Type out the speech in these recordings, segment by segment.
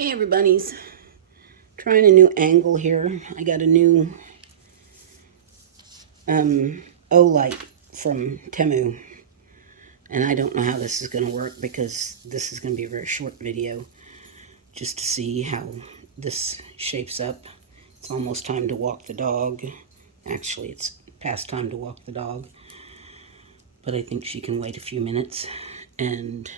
Hey everybody's trying a new angle here. I got a new O-light from Temu, and I don't know how this is going to work because this is going to be a very short video just to see how this shapes up. It's almost time to walk the dog. Actually, it's past time to walk the dog, but I think she can wait a few minutes, and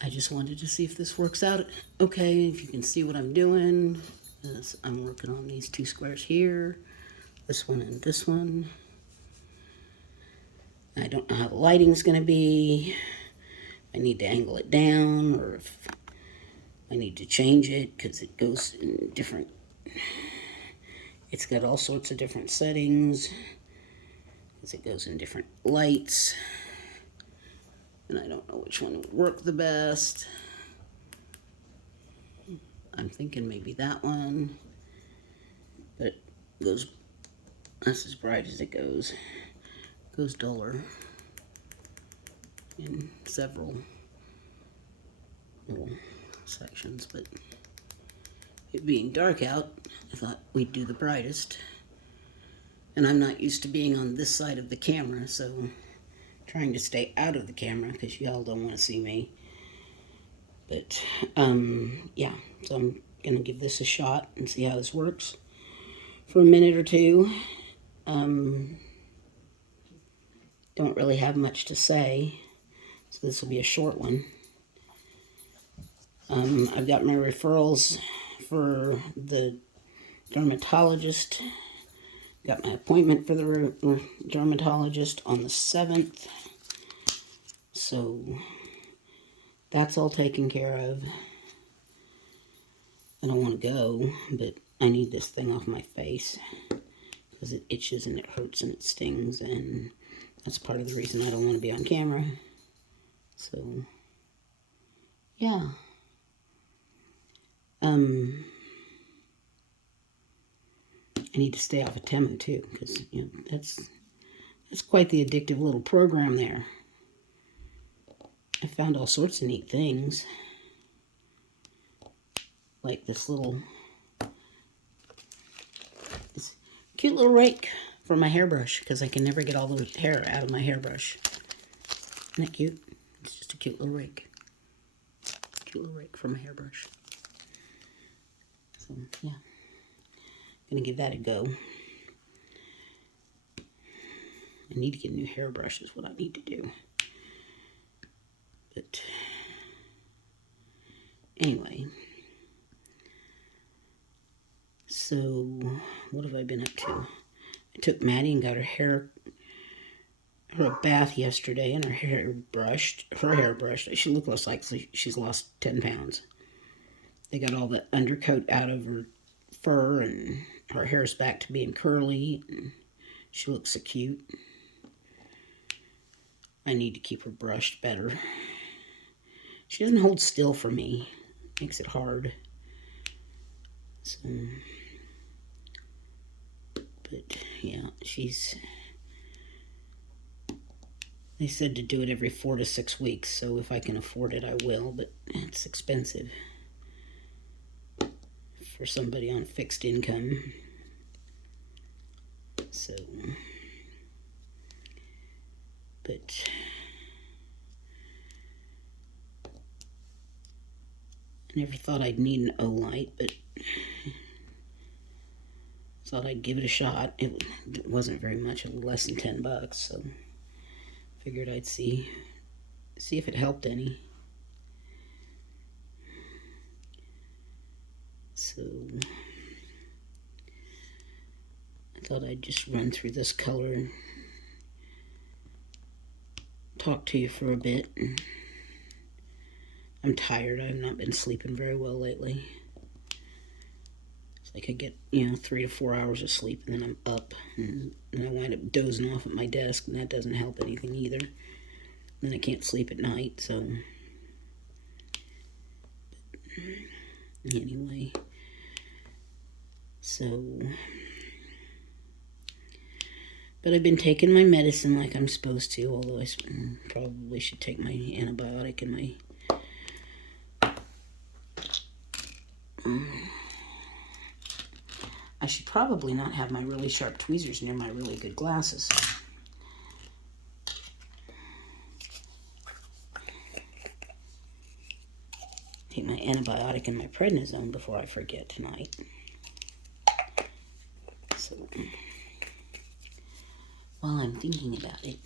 I just wanted to see if this works out okay, if you can see what I'm doing. As I'm working on these two squares here, this one and this one. I don't know how the lighting's going to be. I need to angle it down, or if I need to change it because it goes in different, it's got all sorts of different settings because it goes in different lights, and I don't know which one would work the best. I'm thinking maybe that one, but it goes, that's as bright as it goes. It goes duller in several little sections, but it being dark out, I thought we'd do the brightest. And I'm not used to being on this side of the camera, so trying to stay out of the camera because y'all don't want to see me. But yeah, so I'm gonna give this a shot and see how this works for a minute or two. Don't really have much to say, so this will be a short one. I've got my referrals for the dermatologist. Got my appointment for the dermatologist on the 7th. So that's all taken care of. I don't want to go, but I need this thing off my face because it itches and it hurts and it stings, and that's part of the reason I don't want to be on camera. So yeah. I need to stay off of Temu too, because you know, that's quite the addictive little program there. I found all sorts of neat things, like this cute little rake for my hairbrush, because I can never get all the hair out of my hairbrush. Isn't that cute? It's just a cute little rake. Cute little rake for my hairbrush. So yeah. Gonna give that a go. I need to get a new hairbrush is what I need to do. But anyway, so what have I been up to? I took Maddie and got her a bath yesterday, and her hair brushed. She looks like she's lost 10 pounds. They got all the undercoat out of her fur, and her hair's back to being curly, and she looks so cute. I need to keep her brushed better. She doesn't hold still for me. Makes it hard. So, but yeah, they said to do it every 4 to 6 weeks, so if I can afford it, I will, but it's expensive for somebody on fixed income. So, but I never thought I'd need an O-light, but thought I'd give it a shot. It wasn't very much, it was less than $10, so figured I'd see if it helped any. So I thought I'd just run through this color and talk to you for a bit. I'm tired. I've not been sleeping very well lately. It's like I get, 3 to 4 hours of sleep, and then I'm up, and I wind up dozing off at my desk, and that doesn't help anything either. Then I can't sleep at night, so anyway. So, but I've been taking my medicine like I'm supposed to, although I probably should take my antibiotic and my I should probably not have my really sharp tweezers near my really good glasses. Take my antibiotic and my prednisone before I forget tonight. So, while I'm thinking about it,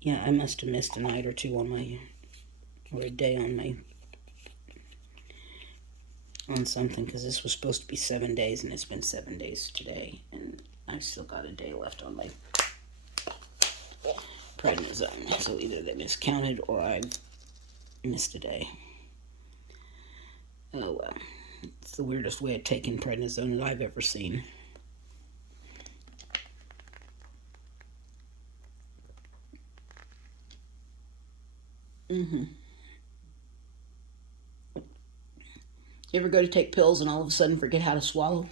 yeah, I must have missed a night or two on my, or a day on my, on something, because this was supposed to be 7 days, and it's been 7 days today, and I've still got a day left on my prednisone. So either they miscounted or I missed a day. Oh well, it's the weirdest way of taking prednisone that I've ever seen. You ever go to take pills and all of a sudden forget how to swallow?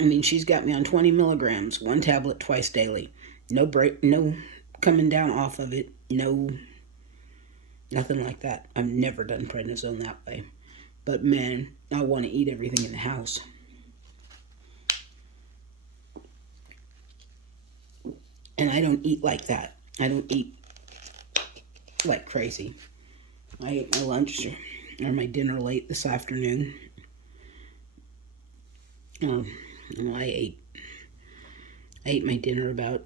I mean, she's got me on 20 milligrams, 1 tablet twice daily. No break, no coming down off of it, no, nothing like that. I've never done prednisone that way. But man, I want to eat everything in the house. And I don't eat like that. I don't eat like crazy. I ate my lunch or my dinner late this afternoon. I ate my dinner about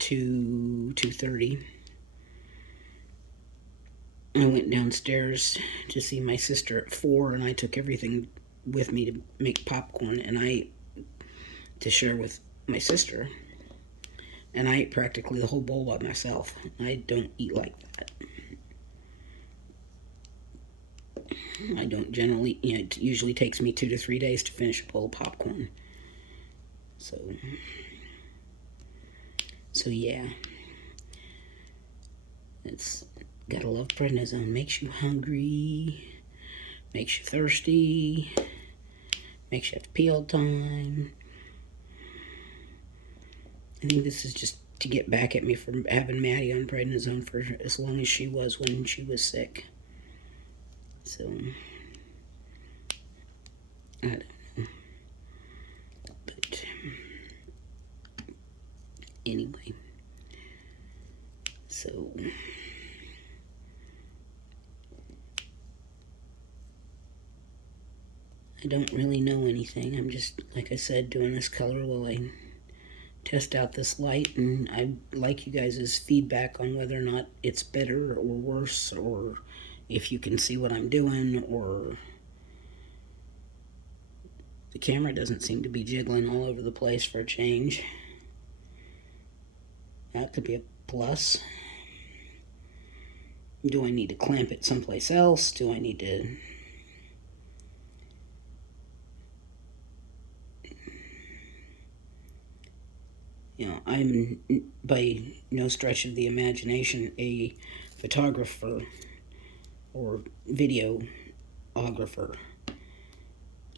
2:30. I went downstairs to see my sister at 4, and I took everything with me to make popcorn, and to share with my sister. And I ate practically the whole bowl by myself. I don't eat like that. I don't generally, it usually takes me 2 to 3 days to finish a bowl of popcorn. So yeah. It's, gotta love prednisone. Makes you hungry, makes you thirsty, makes you have to pee all the time. I think this is just to get back at me for having Maddie on prednisone for as long as she was when she was sick. So, I don't know. But, anyway. So, I don't really know anything. I'm just, like I said, doing this color while I test out this light, and I'd like you guys' feedback on whether or not it's better or worse, or if you can see what I'm doing, or the camera doesn't seem to be jiggling all over the place for a change. That could be a plus. Do I need to clamp it someplace else? Do I need to... I'm by no stretch of the imagination a photographer or videographer.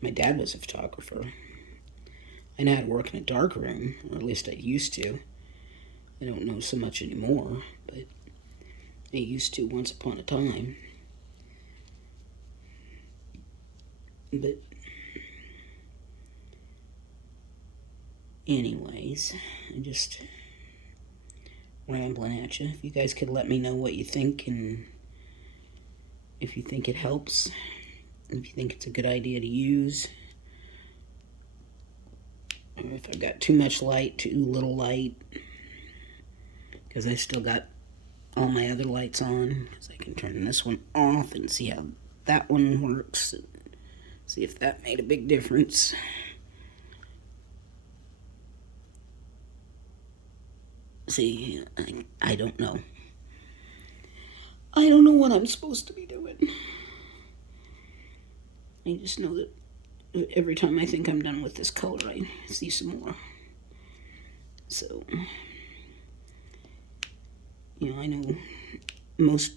My dad was a photographer. I know how to work in a dark room, or at least I used to. I don't know so much anymore, but I used to once upon a time. But anyways, I'm just rambling at you. If you guys could let me know what you think, and if you think it helps, if you think it's a good idea to use, or if I've got too much light, too little light, because I still got all my other lights on, because I can turn this one off and see how that one works, and see if that made a big difference. See, I don't know. I don't know what I'm supposed to be doing. I just know that every time I think I'm done with this color, I see some more. So, I know most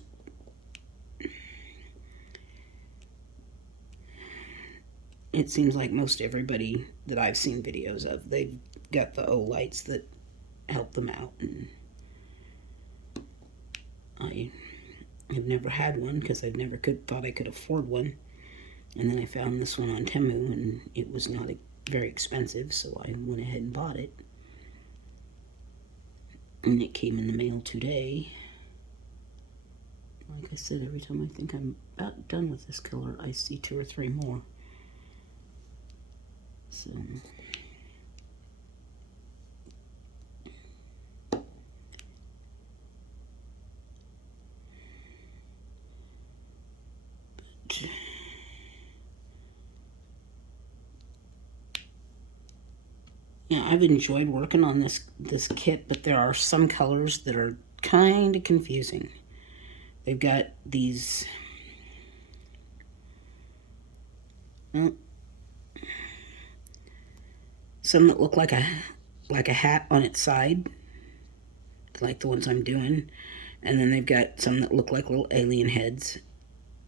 it seems like most everybody that I've seen videos of, they've got the Olights that help them out. And I have never had one because I never thought I could afford one. And then I found this one on Temu, and it was not very expensive, so I went ahead and bought it. And it came in the mail today. Like I said, every time I think I'm about done with this color, I see 2 or 3 more. So yeah, I've enjoyed working on this kit, but there are some colors that are kind of confusing. They've got these, well, some that look like a hat on its side, like the ones I'm doing, and then they've got some that look like little alien heads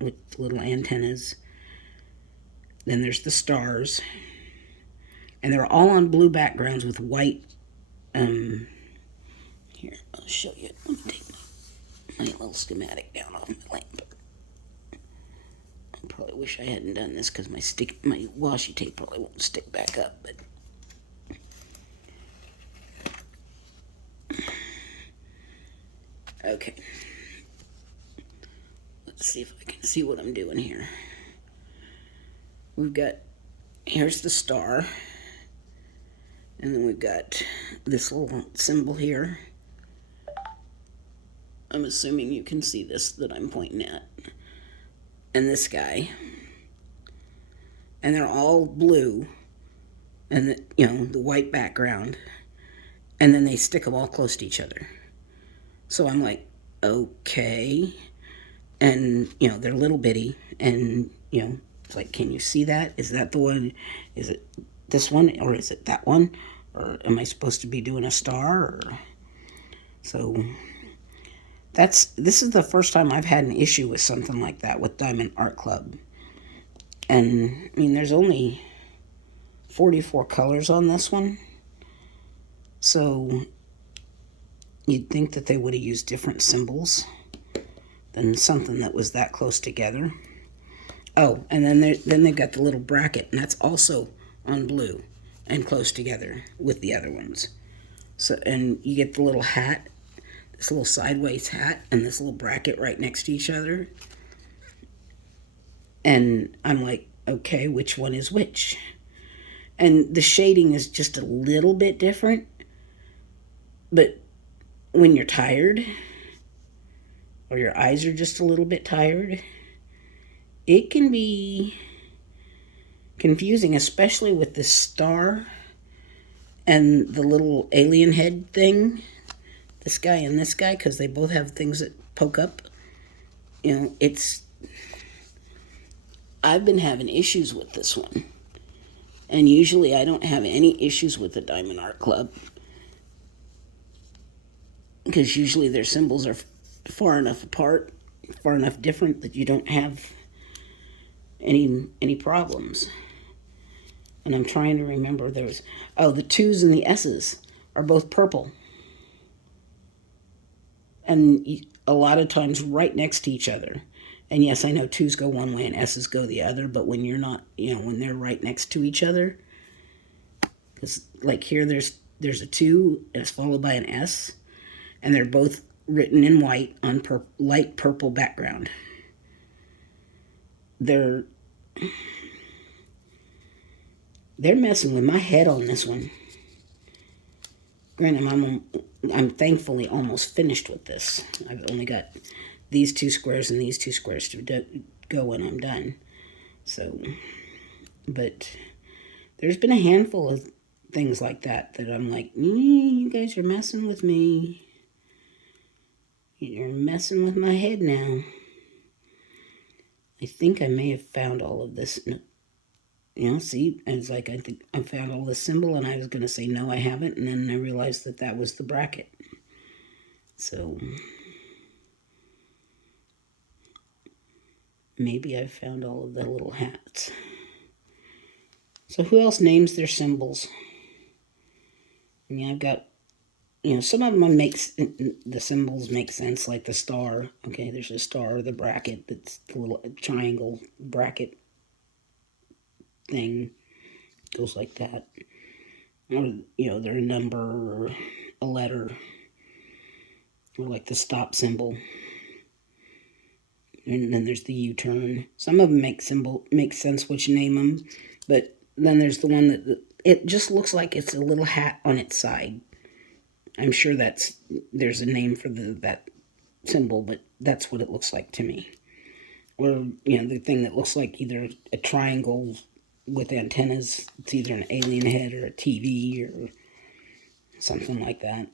with little antennas. Then there's the stars, and they're all on blue backgrounds with white. Here, I'll show you. Let me take my little schematic down off my lamp. I probably wish I hadn't done this because my washi tape probably won't stick back up. But okay, let's see if I can see what I'm doing here. Here's the star, and then we've got this little symbol here. I'm assuming you can see this that I'm pointing at. And this guy. And they're all blue. And, the white background. And then they stick them all close to each other. So I'm like, okay. And, they're little bitty. And, it's like, can you see that? Is that the one? Is it this one? Or is it that one? Or am I supposed to be doing a star? So this is the first time I've had an issue with something like that with Diamond Art Club. And, there's only 44 colors on this one. So you'd think that they would have used different symbols than something that was that close together. Oh, and then they've got the little bracket, and that's also on blue and close together with the other ones. So, and you get the little hat, this little sideways hat, and this little bracket right next to each other. And I'm like, okay, which one is which? And the shading is just a little bit different. But when you're tired, or your eyes are just a little bit tired, it can be confusing, especially with this star and the little alien head thing. This guy and this guy, because they both have things that poke up. I've been having issues with this one. And usually I don't have any issues with the Diamond Art Club. Because usually their symbols are far enough apart, far enough different that you don't have any problems. And I'm trying to remember, the 2's and the S's are both purple. And a lot of times right next to each other. And yes, I know 2's go one way and S's go the other, but when you're not, when they're right next to each other, because like here there's a 2 and it's followed by an S, and they're both written in white on light purple background. They're messing with my head on this one. Granted, I'm thankfully almost finished with this. I've only got these 2 squares and these 2 squares to go when I'm done. So, but there's been a handful of things like that I'm like, you guys are messing with me. You're messing with my head now. I think I may have found all of this. See, it's like I think I found all this symbol, and I was going to say no, I haven't, and then I realized that was the bracket. So maybe I found all of the little hats. So who else names their symbols? I mean, I've got, some of them the symbols make sense, like the star. Okay, there's a star, the bracket, that's the little triangle bracket thing, goes like that. Or, they're a number or a letter, or like the stop symbol. And then there's the U-turn. Some of them make sense which you name them, but then there's the one that it just looks like it's a little hat on its side. I'm sure there's a name for that symbol, but that's what it looks like to me. Or, the thing that looks like either a triangle with antennas. It's either an alien head or a TV or something like that.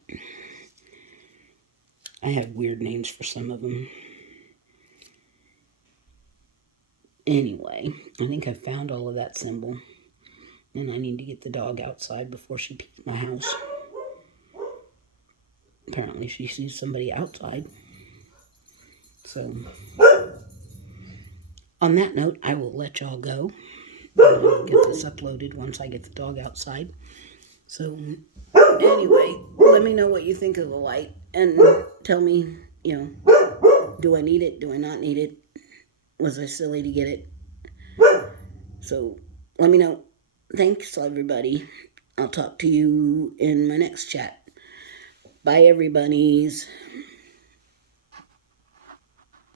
I have weird names for some of them. Anyway, I think I've found all of that symbol. And I need to get the dog outside before she pees my house. Apparently she sees somebody outside. So, on that note, I will let y'all go. I'll get this uploaded once I get the dog outside. So, anyway, let me know what you think of the light. And tell me, do I need it? Do I not need it? Was I silly to get it? So, let me know. Thanks, everybody. I'll talk to you in my next chat. Bye, everybody's.